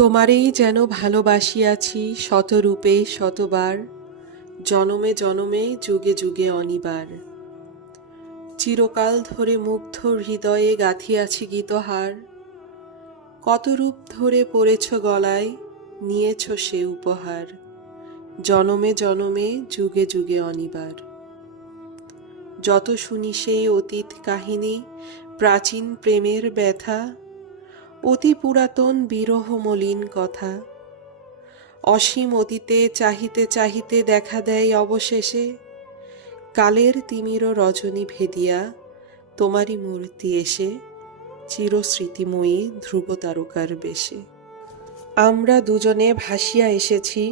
তোমারেই যেন ভালোবাসিয়াছি শতরূপে শতবার, জনমে জনমে যুগে যুগে অনিবার। চিরকাল ধরে মুগ্ধ হৃদয়ে গাঁথিয়াছি গীতহার, কত রূপ ধরে পড়েছ গলায়, নিয়েছ সে উপহার, জনমে জনমে যুগে যুগে অনিবার। যত শুনি সেই অতীত কাহিনী, প্রাচীন প্রেমের ব্যথা, অতি পুরাতন বিরহ মলিন কথা, অসীম অতীতে চাহিতে চাহিতে দেখা দেয় অবশেষে কালের তিমির রজনী ভেদিয়া তোমারই মূর্তি এসে চিরস্মৃতিময়ী ধ্রুব তারকার বেশে। আমরা দুজনে ভাসিয়া এসেছি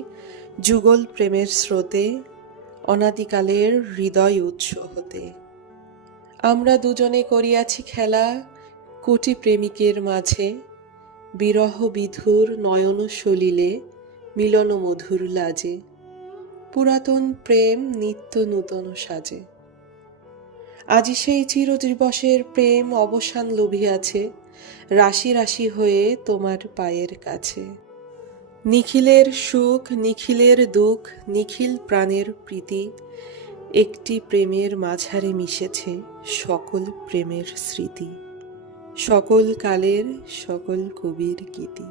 যুগল প্রেমের স্রোতে, অনাদিকালের হৃদয় উৎস হতে। আমরা দুজনে করিয়াছি খেলা কোটি প্রেমিকের মাঝে, বিরহ বিধুর নয়ন সলিলে মিলন মধুর লাজে, পুরাতন প্রেম নিত্য নূতন সাজে। আজি সেই চিরদিবসের প্রেম অবসান লভিয়াছে, রাশি রাশি হয়ে তোমার পায়ের কাছে। নিখিলের সুখ নিখিলের দুঃখ নিখিল প্রাণের প্রীতি, একটি প্রেমের মাঝারে মিশেছে সকল প্রেমের স্মৃতি, সকল কালের সকল কবির গীতি।